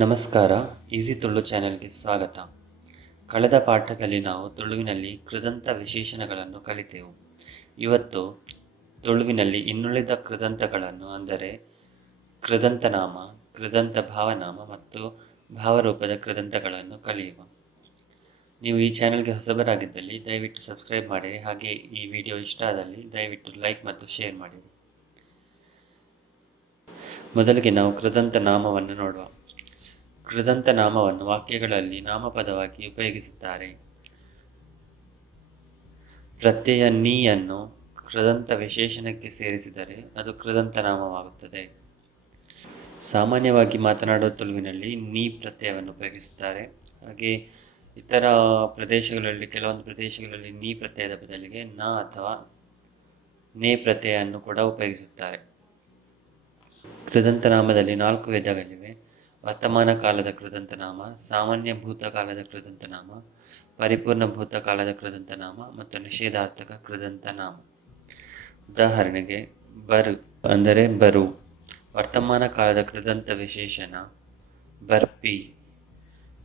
ನಮಸ್ಕಾರ. ಈಸಿ ತುಳು ಚಾನೆಲ್ಗೆ ಸ್ವಾಗತ. ಕಳೆದ ಪಾಠದಲ್ಲಿ ನಾವು ತುಳುವಿನಲ್ಲಿ ಕೃದಂತ ವಿಶೇಷಣಗಳನ್ನು ಕಲಿತೆವು. ಇವತ್ತು ತುಳುವಿನಲ್ಲಿ ಇನ್ನುಳಿದ ಕೃದಂತಗಳನ್ನು ಅಂದರೆ ಕೃದಂತನಾಮ, ಕೃದಂತ ಭಾವನಾಮ ಮತ್ತು ಭಾವರೂಪದ ಕೃದಂತಗಳನ್ನು ಕಲಿಯುವ. ನೀವು ಈ ಚಾನೆಲ್ಗೆ ಹೊಸಬರಾಗಿದ್ದಲ್ಲಿ ದಯವಿಟ್ಟು ಸಬ್ಸ್ಕ್ರೈಬ್ ಮಾಡಿರಿ. ಹಾಗೆ ಈ ವಿಡಿಯೋ ಇಷ್ಟ ಆದಲ್ಲಿ ದಯವಿಟ್ಟು ಲೈಕ್ ಮತ್ತು ಶೇರ್ ಮಾಡಿರಿ. ಮೊದಲಿಗೆ ನಾವು ಕೃದಂತ ನಾಮವನ್ನು ನೋಡುವ. ಕೃದಂತ ನಾಮವನ್ನು ವಾಕ್ಯಗಳಲ್ಲಿ ನಾಮಪದವಾಗಿ ಉಪಯೋಗಿಸುತ್ತಾರೆ. ಪ್ರತ್ಯಯ ನೀಯನ್ನು ಕೃದಂತ ವಿಶೇಷಣಕ್ಕೆ ಸೇರಿಸಿದರೆ ಅದು ಕೃದಂತ ನಾಮವಾಗುತ್ತದೆ. ಸಾಮಾನ್ಯವಾಗಿ ಮಾತನಾಡುವ ತುಳುವಿನಲ್ಲಿ ನೀ ಪ್ರತ್ಯಯವನ್ನು ಉಪಯೋಗಿಸುತ್ತಾರೆ. ಹಾಗೆ ಇತರ ಪ್ರದೇಶಗಳಲ್ಲಿ ಕೆಲವೊಂದು ಪ್ರದೇಶಗಳಲ್ಲಿ ನೀ ಪ್ರತ್ಯಯದ ಬದಲಿಗೆ ನ ಅಥವಾ ನೇ ಪ್ರತ್ಯಯವನ್ನು ಕೂಡ ಉಪಯೋಗಿಸುತ್ತಾರೆ. ಕೃದಂತ ನಾಮದಲ್ಲಿ 4 ವಿಧಗಳಿವೆ. ವರ್ತಮಾನ ಕಾಲದ ಕೃದಂತನಾಮ, ಸಾಮಾನ್ಯ ಭೂತಕಾಲದ ಕೃದಂತನಾಮ, ಪರಿಪೂರ್ಣ ಭೂತಕಾಲದ ಕೃದಂತನಾಮ ಮತ್ತು ನಿಷೇಧಾರ್ಥಕ ಕೃದಂತನಾಮ. ಉದಾಹರಣೆಗೆ ಬರು ಅಂದರೆ ಬರು. ವರ್ತಮಾನ ಕಾಲದ ಕೃದಂತ ವಿಶೇಷಣ ಬರ್ಪಿ.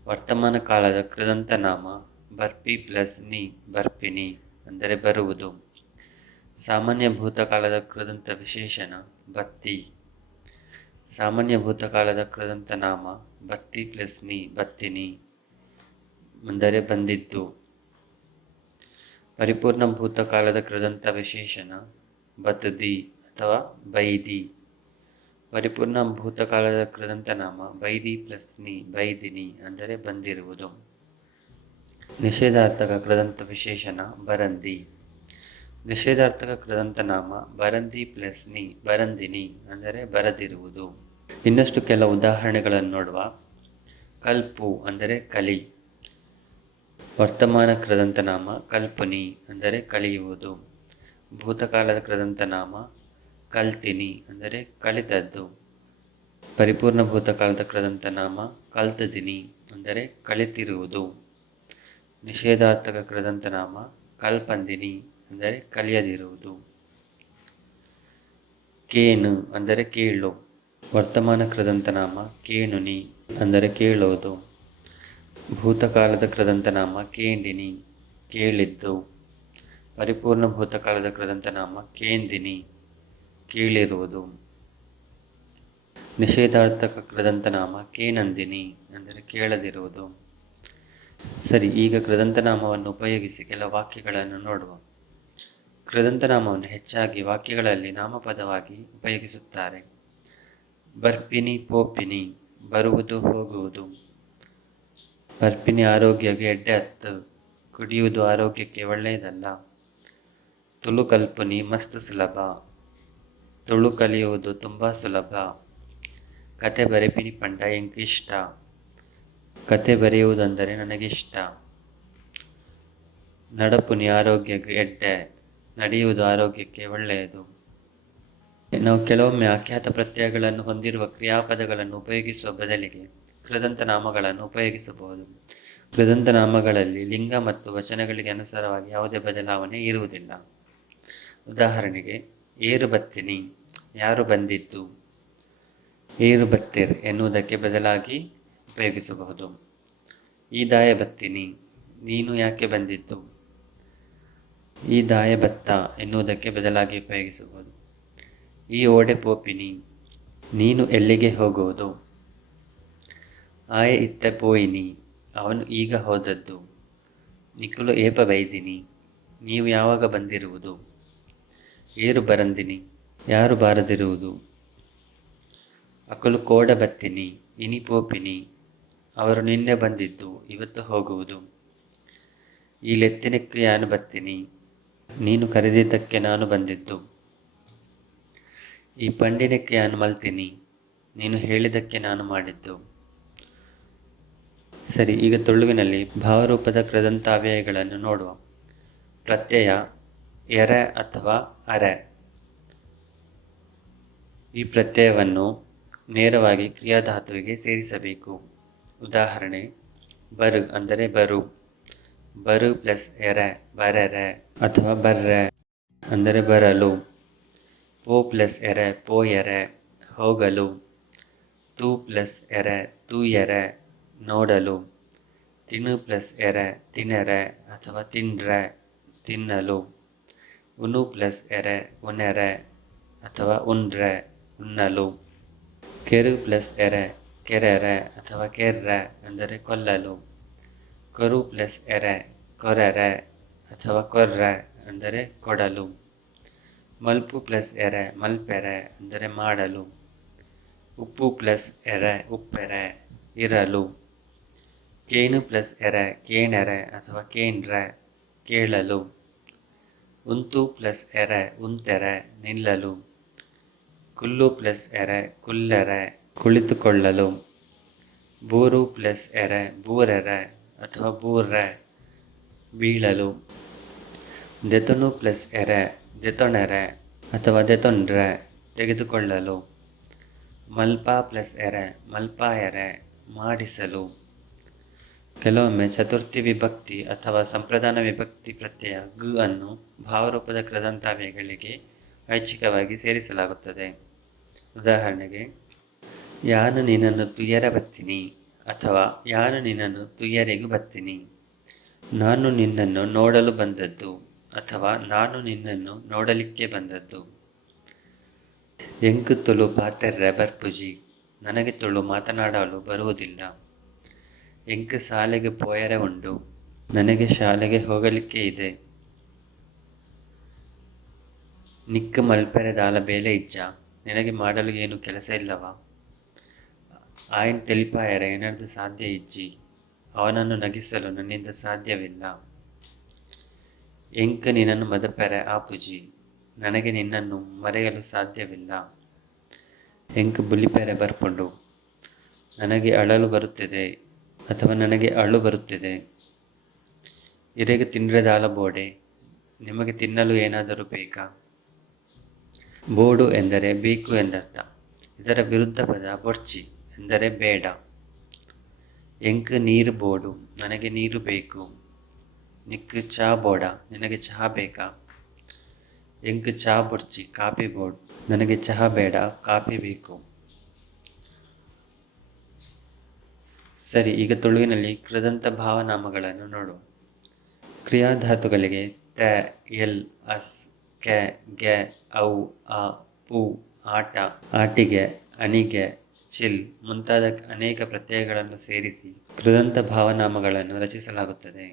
ವರ್ತಮಾನ ಕಾಲದ ಕೃದಂತನಾಮ ಬರ್ಪಿ ಪ್ಲಸ್ ನಿ, ಬರ್ಪಿನಿ ಅಂದರೆ ಬರುವುದು. ಸಾಮಾನ್ಯ ಭೂತಕಾಲದ ಕೃದಂತ ವಿಶೇಷಣ ಬತ್ತಿ. ಸಾಮಾನ್ಯ ಭೂತಕಾಲದ ಕೃದಂತ ನಾಮ ಬತ್ತಿ ಪ್ಲಸ್ ನಿ, ಬತ್ತಿನಿ ಅಂದರೆ ಬಂದಿದ್ದು. ಪರಿಪೂರ್ಣ ಭೂತಕಾಲದ ಕೃದಂತ ವಿಶೇಷಣ ಬತದಿ ಅಥವಾ ಬೈದಿ. ಪರಿಪೂರ್ಣ ಭೂತಕಾಲದ ಕೃದಂತ ನಾಮ ಬೈದಿ ಪ್ಲಸ್ ನಿ, ಬೈದಿನಿ ಅಂದರೆ ಬಂದಿರುವುದು. ನಿಷೇಧಾರ್ಥಕ ಕೃದಂತ ವಿಶೇಷಣ ಬರಂದಿ. ನಿಷೇಧಾರ್ಥಕ ಕೃದಂತ ನಾಮ ಬರಂದಿ ಪ್ಲಸ್ ನಿ, ಬರಂದಿನಿ ಅಂದರೆ ಬರದಿರುವುದು. ಇನ್ನಷ್ಟು ಕೆಲ ಉದಾಹರಣೆಗಳನ್ನು ನೋಡುವ. ಕಲ್ಪು ಅಂದರೆ ಕಲಿ. ವರ್ತಮಾನ ಕೃದಂತ ನಾಮ ಕಲ್ಪನಿ ಅಂದರೆ ಕಲಿಯುವುದು. ಭೂತಕಾಲದ ಕೃದಂತ ನಾಮ ಕಲ್ತಿನಿ ಅಂದರೆ ಕಲಿತದ್ದು. ಪರಿಪೂರ್ಣ ಭೂತಕಾಲದ ಕೃದಂತ ನಾಮ ಕಲ್ತದಿನಿ ಅಂದರೆ ಕಲಿತಿರುವುದು. ನಿಷೇಧಾರ್ಥಕ ಕೃದಂತ ನಾಮ ಕಲ್ಪಂದಿನಿ ಅಂದರೆ ಕಲಿಯದಿರುವುದು. ಕೇನು ಅಂದರೆ ಕೇಳು. ವರ್ತಮಾನ ಕೃದಂತ ನಾಮ ಕೇಣುನಿ ಅಂದರೆ ಕೇಳೋದು. ಭೂತಕಾಲದ ಕೃದಂತ ನಾಮ ಕೇಂಡಿನಿ ಕೇಳಿದ್ದು. ಪರಿಪೂರ್ಣ ಭೂತಕಾಲದ ಕೃದಂತ ನಾಮ ಕೇಂದಿನಿ ಕೇಳಿರುವುದು. ನಿಷೇಧಾರ್ಥಕ ಕೃದಂತ ನಾಮ ಕೇನಂದಿನಿ ಅಂದರೆ ಕೇಳದಿರುವುದು. ಸರಿ, ಈಗ ಕೃದಂತನಾಮವನ್ನು ಉಪಯೋಗಿಸಿ ಕೆಲ ವಾಕ್ಯಗಳನ್ನು ನೋಡುವ. ಕೃದಂತನಾಮವನ್ನು ಹೆಚ್ಚಾಗಿ ವಾಕ್ಯಗಳಲ್ಲಿ ನಾಮಪದವಾಗಿ ಉಪಯೋಗಿಸುತ್ತಾರೆ. ಬರ್ಪಿನಿ ಪೋಪಿನಿ ಬರುವುದು ಹೋಗುವುದು. ಬರ್ಪಿನಿ ಆರೋಗ್ಯಕ್ಕೆ ಎಡ್ಡೆ ಹತ್ತು, ಕುಡಿಯುವುದು ಆರೋಗ್ಯಕ್ಕೆ ಒಳ್ಳೆಯದಲ್ಲ. ತುಳು ಕಲ್ಪುನಿ ಮಸ್ತ್ ಸುಲಭ, ತುಳು ಕಲಿಯುವುದು ತುಂಬ ಸುಲಭ. ಕತೆ ಬರೆಪಿನಿ ಪಂಡ ಎಂಕಿಷ್ಟ, ಕತೆ ಬರೆಯುವುದೆಂದರೆ ನನಗಿಷ್ಟ. ನಡಪುನಿ ಆರೋಗ್ಯಕ್ಕೆ ಎಡ್ಡೆ, ನಡೆಯುವುದು ಆರೋಗ್ಯಕ್ಕೆ ಒಳ್ಳೆಯದು. ನಾವು ಕೆಲವೊಮ್ಮೆ ಆಖ್ಯಾತ ಪ್ರತ್ಯಯಗಳನ್ನು ಹೊಂದಿರುವ ಕ್ರಿಯಾಪದಗಳನ್ನು ಉಪಯೋಗಿಸುವ ಬದಲಿಗೆ ಕೃದಂತ ನಾಮಗಳನ್ನು ಉಪಯೋಗಿಸಬಹುದು. ಕೃದಂತ ನಾಮಗಳಲ್ಲಿ ಲಿಂಗ ಮತ್ತು ವಚನಗಳಿಗೆ ಅನುಸಾರವಾಗಿ ಯಾವುದೇ ಬದಲಾವಣೆ ಇರುವುದಿಲ್ಲ. ಉದಾಹರಣೆಗೆ ಏರು ಬತ್ತಿನಿ ಯಾರು ಬಂದಿದ್ದು, ಏರು ಬತ್ತಿರ್ ಎನ್ನುವುದಕ್ಕೆ ಬದಲಾಗಿ ಉಪಯೋಗಿಸಬಹುದು. ಈ ದಾಯ ಬತ್ತಿನಿ ನೀನು ಯಾಕೆ ಬಂದಿದ್ದು, ಈ ದಾಯ ಬತ್ತ ಎನ್ನುವುದಕ್ಕೆ ಬದಲಾಗಿ ಉಪಯೋಗಿಸಬಹುದು. ಈ ಓಡೆ ಪೋಪಿನಿ ನೀನು ಎಲ್ಲಿಗೆ ಹೋಗುವುದು. ಆಯೆ ಇತ್ತೆ ಪೋಯಿನಿ ಅವನು ಈಗ ಹೋದದ್ದು. ನಿಖುಲು ಏಪ ಬೈದಿನಿ ನೀವು ಯಾವಾಗ ಬಂದಿರುವುದು. ಏರು ಬರಂದಿನಿ ಯಾರು ಬಾರದಿರುವುದು. ಅಕುಲು ಕೋಡ ಬತ್ತಿನಿ ಇನಿ ಪೋಪಿನಿ ಅವರು ನಿನ್ನೆ ಬಂದಿದ್ದು ಇವತ್ತು ಹೋಗುವುದು. ಈ ಲೆತ್ತಿನಕ್ಕೆ ಯಾನು ಬತ್ತಿನಿ ನೀನು ಕರೆದಿದ್ದಕ್ಕೆ ನಾನು ಬಂದಿದ್ದು. ಈ ಪಂಡಿನಕ್ಕೆ ಯಾನು ಮಲ್ತೀನಿ ನೀನು ಹೇಳಿದ್ದಕ್ಕೆ ನಾನು ಮಾಡಿದ್ದು. ಸರಿ, ಈಗ ತುಳುವಿನಲ್ಲಿ ಭಾವರೂಪದ ಕೃದಂತಾವ್ಯಯಗಳನ್ನು ನೋಡುವ. ಪ್ರತ್ಯಯ ಎರೆ ಅಥವಾ ಅರೆ. ಈ ಪ್ರತ್ಯಯವನ್ನು ನೇರವಾಗಿ ಕ್ರಿಯಾಧಾತುವಿಗೆ ಸೇರಿಸಬೇಕು. ಉದಾಹರಣೆ ಬರು ಅಂದರೆ ಬರು. ಬರು ಪ್ಲಸ್ ಎರೆ ಬರೆರೆ ಅಥವಾ ಬರ್ರೆ ಅಂದರೆ ಬರಲು. ಪೋ ಪ್ಲಸ್ ಎರೆ ಪೋಯರೆ ಹೋಗಲು. ತು ಪ್ಲಸ್ ಎರೆ ತೂಯರೆ ನೋಡಲು. ತಿನು ಪ್ಲಸ್ ಎರೆ ತಿನೆರೆ ಅಥವಾ ತಿನ್ರೆ ತಿನ್ನಲು. ಉನು ಪ್ಲಸ್ ಎರೆ ಉನೆರೆ ಅಥವಾ ಉನ್ರೆ ಉಣ್ಣಲು. ಕೆರು ಪ್ಲಸ್ ಎರೆ ಕೆರೆರೆ ಅಥವಾ ಕೆರ್ರೆ ಅಂದರೆ ಕೊಲ್ಲಲು. ಕೊರು ಪ್ಲಸ್ ಎರೆ ಕೊರೆರೆ ಅಥವಾ ಕೊರ್ರೆ ಅಂದರೆ ಕೊಡಲು. ಮಲ್ಪು ಪ್ಲಸ್ ಎರೆ ಮಲ್ಪೆರೆ ಅಂದರೆ ಮಾಡಲು. ಉಪ್ಪು ಪ್ಲಸ್ ಎರೆ ಉಪ್ಪೆರೆ ಇರಲು. ಕೇಣು ಪ್ಲಸ್ ಎರೆ ಕೇಣೆರೆ ಅಥವಾ ಕೇಣ್ರೆ ಕೇಳಲು. ಉಂತು ಪ್ಲಸ್ ಎರೆ ಉಂತೆರೆ ನಿಲ್ಲಲು. ಕುಲ್ಲು ಪ್ಲಸ್ ಎರೆ ಕುಲ್ಲೆರೆ ಕುಳಿತುಕೊಳ್ಳಲು. ಬೂರು ಪ್ಲಸ್ ಎರೆ ಬೂರೆರೆ ಅಥವಾ ಬೂರ್ರೆ ಬೀಳಲು. ದೆತೊನು ಪ್ಲಸ್ ಎರೆ ದೆತೊಣೆರೆ ಅಥವಾ ದೆತೊಂಡ್ರೆ ತೆಗೆದುಕೊಳ್ಳಲು. ಮಲ್ಪ ಪ್ಲಸ್ ಎರೆ ಮಲ್ಪಾಯರೆ ಮಾಡಿಸಲು. ಕೆಲವೊಮ್ಮೆ ಚತುರ್ಥಿ ವಿಭಕ್ತಿ ಅಥವಾ ಸಂಪ್ರದಾನ ವಿಭಕ್ತಿ ಪ್ರತ್ಯಯ ಗ್ ಅನ್ನು ಭಾವರೂಪದ ಕೃದಂತಾವ್ಯಗಳಿಗೆ ಐಚ್ಛಿಕವಾಗಿ ಸೇರಿಸಲಾಗುತ್ತದೆ. ಉದಾಹರಣೆಗೆ, ಯಾನು ನಿನ್ನನ್ನು ತುಯ್ಯರ ಬತ್ತೀನಿ ಅಥವಾ ಯಾನು ನಿನ್ನನ್ನು ತುಯ್ಯರೆಗೂ ಬತ್ತೀನಿ. ನಾನು ನಿನ್ನನ್ನು ನೋಡಲು ಬಂದದ್ದು ಅಥವಾ ನಾನು ನಿನ್ನನ್ನು ನೋಡಲಿಕ್ಕೆ ಬಂದದ್ದು. ಎಂಕು ತುಳು ಪಾತೆರ್ರೆ ಬರ್ಪುಜಿ ನನಗೆ ತುಳು ಮಾತನಾಡಲು ಬರುವುದಿಲ್ಲ. ಎಂಕು ಶಾಲೆಗೆ ಪೋಯರೆ ಉಂಡು ನನಗೆ ಶಾಲೆಗೆ ಹೋಗಲಿಕ್ಕೆ ಇದೆ. ನಿಕ್ಕ ಮಲ್ಪೆರೆ ದಾಲ ಬೇಲೆ ಇಜ್ಜ ನಿನಗೆ ಮಾಡಲು ಏನು ಕೆಲಸ ಇಲ್ಲವಾ. ಆಯನ್ ತೆಲಿಪಾಯರೆ ಏನಾರ್ದು ಸಾಧ್ಯ ಇಜ್ಜಿ ಅವನನ್ನು ನಗಿಸಲು ನನ್ನಿಂದ ಸಾಧ್ಯವಿಲ್ಲ. ಎಂಕ ನಿನ್ನನ್ನು ಮದಪೆರೆ ಆಪುಜಿ ನನಗೆ ನಿನ್ನನ್ನು ಮರೆಯಲು ಸಾಧ್ಯವಿಲ್ಲ. ಎಂಕ ಬುಲಿಪೆರೆ ಬರ್ಪುಂಡು ನನಗೆ ಅಳಲು ಬರುತ್ತಿದೆ ಅಥವಾ ನನಗೆ ಅಳು ಬರುತ್ತಿದೆ. ಇರೆಗೆ ತಿನ್ರೆದಾಲ ಬೋಡೆ ನಿಮಗೆ ತಿನ್ನಲು ಏನಾದರೂ ಬೇಕಾ. ಬೋಡು ಎಂದರೆ ಬೇಕು ಎಂದರ್ಥ. ಇದರ ವಿರುದ್ಧ ಪದ ಬೊಡ್ಚಿ ಎಂದರೆ ಬೇಡ. ಎಂಕ್ ನೀರು ಬೋಡು ನನಗೆ ನೀರು ಬೇಕು. ನಿಕ್ ಚಹಾ ಬೋಡ ನಿನಗೆ ಚಹಾ ಬೇಕಾ. ಎಂಕ್ ಚಹಾ ಬೊಡ್ಚಿ ಕಾಫಿ ಬೋಡು ನನಗೆ ಚಹಾ ಬೇಡ ಕಾಫಿ ಬೇಕು. ಸರಿ, ಈಗ ತುಳುವಿನಲ್ಲಿ ಕೃದಂತ ಭಾವನಾಮಗಳನ್ನು ನೋಡುವ. ಕ್ರಿಯಾಧಾತುಗಳಿಗೆ ತ ಎಲ್ ಅಸ್ ಕೆ ಗೆ ಔ ಆ ಪು ಆಟ ಆಟಿಗೆ ಅಣಿಗೆ ಚಿಲ್ ಮುಂತಾದ ಅನೇಕ ಪ್ರತ್ಯಯಗಳನ್ನು ಸೇರಿಸಿ ಕೃದಂತ ಭಾವನಾಮಗಳನ್ನು ರಚಿಸಲಾಗುತ್ತದೆ.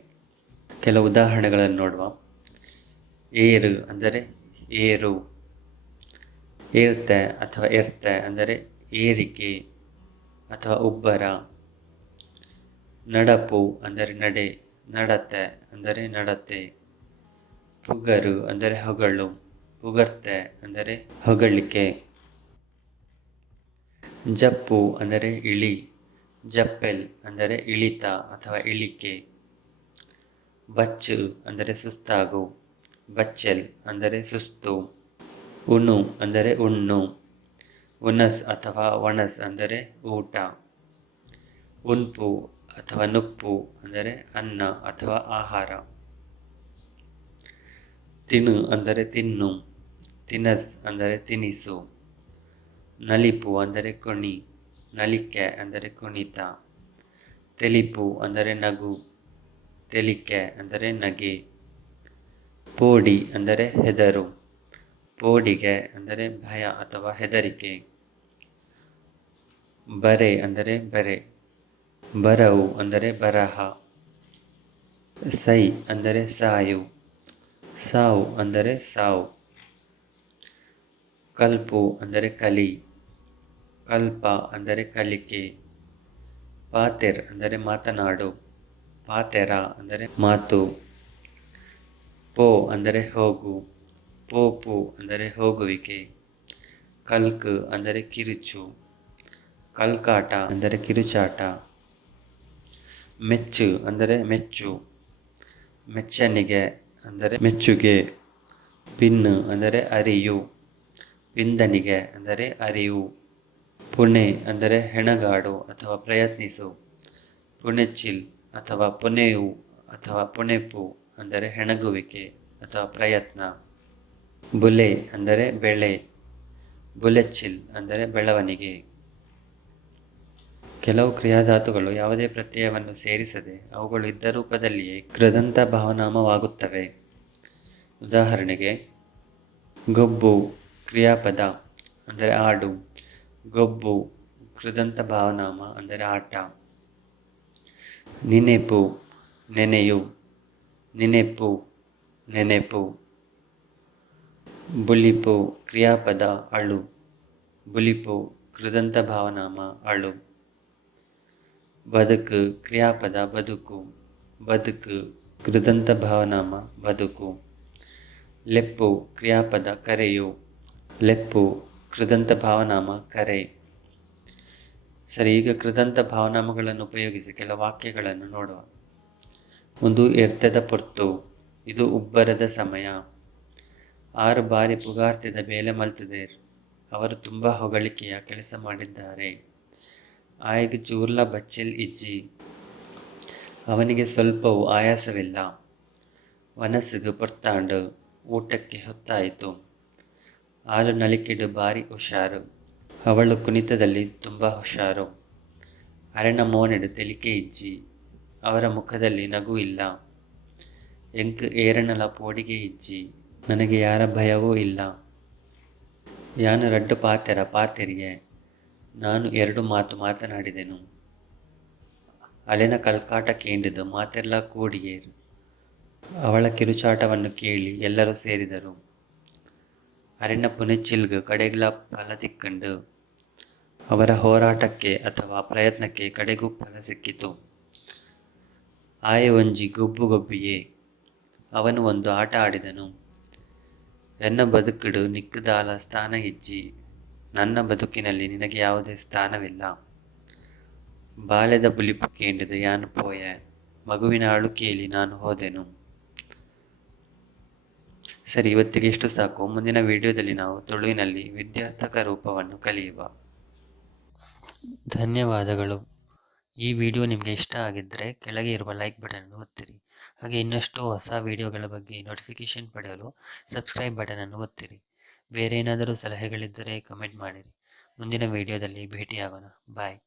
ಕೆಲವು ಉದಾಹರಣೆಗಳನ್ನು ನೋಡುವ. ಏರು ಅಂದರೆ ಏರು. ಏರ್ತೆ ಅಥವಾ ಎರ್ತೆ ಅಂದರೆ ಏರಿಕೆ ಅಥವಾ ಉಬ್ಬರ. ನಡಪು ಅಂದರೆ ನಡೆ ನಡತೆ ಅಂದರೆ ನಡತೆ. ಪುಗರು ಅಂದರೆ ಹೊಗಳು ಪುಗರ್ತೆ ಅಂದರೆ ಹೊಗಳಿಕೆ. ಜಪ್ಪು ಅಂದರೆ ಇಳಿ ಜಪ್ಪೆಲ್ ಅಂದರೆ ಇಳಿತ ಅಥವಾ ಇಳಿಕೆ. ಬಚ್ಚು ಅಂದರೆ ಸುಸ್ತಾಗು ಬಚ್ಚೆಲ್ ಅಂದರೆ ಸುಸ್ತು. ಉಣು ಅಂದರೆ ಉಣ್ಣು. ಉನಸ್ ಅಥವಾ ಒಣಸ್ ಅಂದರೆ ಊಟ. ಉನ್ಪು ಅಥವಾ ನುಪ್ಪು ಅಂದರೆ ಅನ್ನ ಅಥವಾ ಆಹಾರ. ತಿನು ಅಂದರೆ ತಿನ್ನು. ತಿನಸ್ ಅಂದರೆ ತಿನಿಸು. ನಲಿಪು ಅಂದರೆ ಕುಣಿ ನಲಿಕೆ ಅಂದರೆ ಕುಣಿತ. ತೆಲಿಪು ಅಂದರೆ ನಗು ತೆಲಿಕೆ ಅಂದರೆ ನಗೆ. ಪೋಡಿ ಅಂದರೆ ಹೆದರು. ಪೋಡಿಗೆ ಅಂದರೆ ಭಯ ಅಥವಾ ಹೆದರಿಕೆ. ಬರೆ ಅಂದರೆ ಬೆರೆ. ಬರವು ಅಂದರೆ ಬರಹ. ಸೈ ಅಂದರೆ ಸಾಯು. ಸಾವು ಅಂದರೆ ಸಾವು. ಕಲ್ಪು ಅಂದರೆ ಕಲಿ. ಕಲ್ಪ ಅಂದರೆ ಕಲಿಕೆ. ಪಾತೆರ್ ಅಂದರೆ ಮಾತನಾಡು. ಪಾತೆರ ಅಂದರೆ ಮಾತು. ಪೋ ಅಂದರೆ ಹೋಗು. ಪೋಪು ಅಂದರೆ ಹೋಗುವಿಕೆ. ಕಲ್ಕ್ ಅಂದರೆ ಕಿರುಚು. ಕಲ್ಕಾಟ ಅಂದರೆ ಕಿರುಚಾಟ. ಮೆಚ್ಚು ಅಂದರೆ ಮೆಚ್ಚು. ಮೆಚ್ಚನಿಗೆ ಅಂದರೆ ಮೆಚ್ಚುಗೆ. ಪಿನ್ನು ಅಂದರೆ ಅರಿಯು. ಪಿಂದನಿಗೆ ಅಂದರೆ ಅರಿವು. ಪುಣೆ ಅಂದರೆ ಹೆಣಗಾಡು ಅಥವಾ ಪ್ರಯತ್ನಿಸು. ಪುಣೆಚಿಲ್ ಅಥವಾ ಪುಣೆಯು ಅಥವಾ ಪುಣೆಪು ಅಂದರೆ ಹೆಣಗುವಿಕೆ ಅಥವಾ ಪ್ರಯತ್ನ. ಬುಲೆ ಅಂದರೆ ಬೆಳೆ. ಬುಲೆಚಿಲ್ ಅಂದರೆ ಬೆಳವಣಿಗೆ. ಕೆಲವು ಕ್ರಿಯಾಧಾತುಗಳು ಯಾವುದೇ ಪ್ರತ್ಯಯವನ್ನು ಸೇರಿಸದೆ ಅವುಗಳು ಇದ್ದ ರೂಪದಲ್ಲಿಯೇ ಕೃದಂತ ಭಾವನಾಮವಾಗುತ್ತವೆ. ಉದಾಹರಣೆಗೆ, ಗೊಬ್ಬು ಕ್ರಿಯಾಪದ ಅಂದರೆ ಆಡು, ಗೊಬ್ಬು ಕೃದಂತ ಭಾವನಾಮ ಅಂದರೆ ಆಟ. ನಿನೆಪು ನೆನೆಯು, ನಿನೆಪ್ಪು ನೆನೆಪು. ಬುಲಿಪು ಕ್ರಿಯಾಪದ ಅಳು, ಬುಲಿಪು ಕೃದಂತ ಭಾವನಾಮ ಅಳು. ಬದುಕು ಕ್ರಿಯಾಪದ ಬದುಕು, ಬದುಕು ಕೃದಂತ ಭಾವನಾಮ ಬದುಕು. ಲೆಪ್ಪು ಕ್ರಿಯಾಪದ ಕರೆಯು, ಲೆಪ್ಪು ಕೃದಂತ ಭಾವನಾಮ ಕರೆ. ಸರಿ, ಈಗ ಕೃದಂತ ಭಾವನಾಮಗಳನ್ನು ಉಪಯೋಗಿಸಿ ಕೆಲ ವಾಕ್ಯಗಳನ್ನು ನೋಡುವ. ಒಂದು ಎರ್ತದ ಪೊರ್ತು, ಇದು ಉಬ್ಬರದ ಸಮಯ. 6 ಬಾರಿ ಪುಗಾರ್ತಿದ ಬೇಲೆ ಮಲ್ತದೇರ್, ಅವರು ತುಂಬ ಹೊಗಳಿಕೆಯ ಕೆಲಸ ಮಾಡಿದ್ದಾರೆ. ಆಯ್ಗೆ ಚೂರ್ಲ ಬಚ್ಚೆಲ್ ಇಜ್ಜಿ, ಅವನಿಗೆ ಸ್ವಲ್ಪವೂ ಆಯಾಸವಿಲ್ಲ. ವನಸ್ಸಿಗೆ ಪೊರ್ತಾಂಡು, ಊಟಕ್ಕೆ ಹೊತ್ತಾಯಿತು. ಆಲು ನಳಿಕೆಡು ಬಾರಿ ಹುಷಾರು, ಅವಳು ಕುಣಿತದಲ್ಲಿ ತುಂಬ ಹುಷಾರು. ಅರೆನ ಮೋನೆಡು ತೆಲಿಕೆ ಇಜ್ಜಿ, ಅವರ ಮುಖದಲ್ಲಿ ನಗು ಇಲ್ಲ. ಎಂಕ್ ಏರಣಲ ಪೋಡಿಗೆ ಇಜ್ಜಿ, ನನಗೆ ಯಾರ ಭಯವೂ ಇಲ್ಲ. ಯಾನು 2 ಪಾತೆರ ಪಾತೆರಿಯೆ, ನಾನು 2 ಮಾತು ಮಾತನಾಡಿದೆನು. ಅಲೆನ ಕಲ್ಕಾಟ ಕೇಂಡಿದು ಮಾತೆರ್ಲ ಕೂಡಿಯೇರು, ಅವಳ ಕಿರುಚಾಟವನ್ನು ಕೇಳಿ ಎಲ್ಲರೂ ಸೇರಿದರು. ಅರೆನ ಪುನೆಚ್ಚಿಲ್ಗು ಕಡೆಗ್ಲ ಫಲ ತಿಕ್ಕಂಡು, ಅವರ ಹೋರಾಟಕ್ಕೆ ಅಥವಾ ಪ್ರಯತ್ನಕ್ಕೆ ಕಡೆಗೂ ಫಲ ಸಿಕ್ಕಿತು. ಆಯೆ ಒಂಜಿ ಗೊಬ್ಬು ಗೊಬ್ಬಿಯೇ, ಅವನು ಒಂದು ಆಟ ಆಡಿದನು. ಎನ್ನ ಬದುಕುಡು ನಿಕ್ಕುದಾಲ ಸ್ಥಾನ ಇಜ್ಜಿ, ನನ್ನ ಬದುಕಿನಲ್ಲಿ ನಿನಗೆ ಯಾವುದೇ ಸ್ಥಾನವಿಲ್ಲ. ಬಾಲ್ಯದ ಬುಲಿಪು ಕೇಂಡಿದು ಯಾನು ಪೋಯೆ, ಮಗುವಿನ ಅಳು ಕೇಳಿ ನಾನು ಹೋದೆನು. ಸರಿ, ಇವತ್ತಿಗೆ ಇಷ್ಟು ಸಾಕು. ಮುಂದಿನ ವಿಡಿಯೋದಲ್ಲಿ ನಾವು ತುಳುವಿನಲ್ಲಿ ವಿದ್ಯಾರ್ಥಕ ರೂಪವನ್ನು ಕಲಿಯುವ. ಧನ್ಯವಾದಗಳು. ಈ ವಿಡಿಯೋ ನಿಮಗೆ ಇಷ್ಟ ಆಗಿದ್ದರೆ ಕೆಳಗೆ ಇರುವ ಲೈಕ್ ಬಟನ್ ಒತ್ತಿರಿ. ಹಾಗೆ ಇನ್ನಷ್ಟು ಹೊಸ ವಿಡಿಯೋಗಳ ಬಗ್ಗೆ ನೋಟಿಫಿಕೇಶನ್ ಪಡೆಯಲು ಸಬ್ಸ್ಕ್ರೈಬ್ ಬಟನನ್ನು ಒತ್ತಿರಿ. ಬೇರೆ ಏನಾದರೂ ಸಲಹೆಗಳಿದ್ದರೆ ಕಮೆಂಟ್ ಮಾಡಿರಿ. ಮುಂದಿನ ವಿಡಿಯೋದಲ್ಲಿ ಭೇಟಿಯಾಗೋಣ. ಬಾಯ್.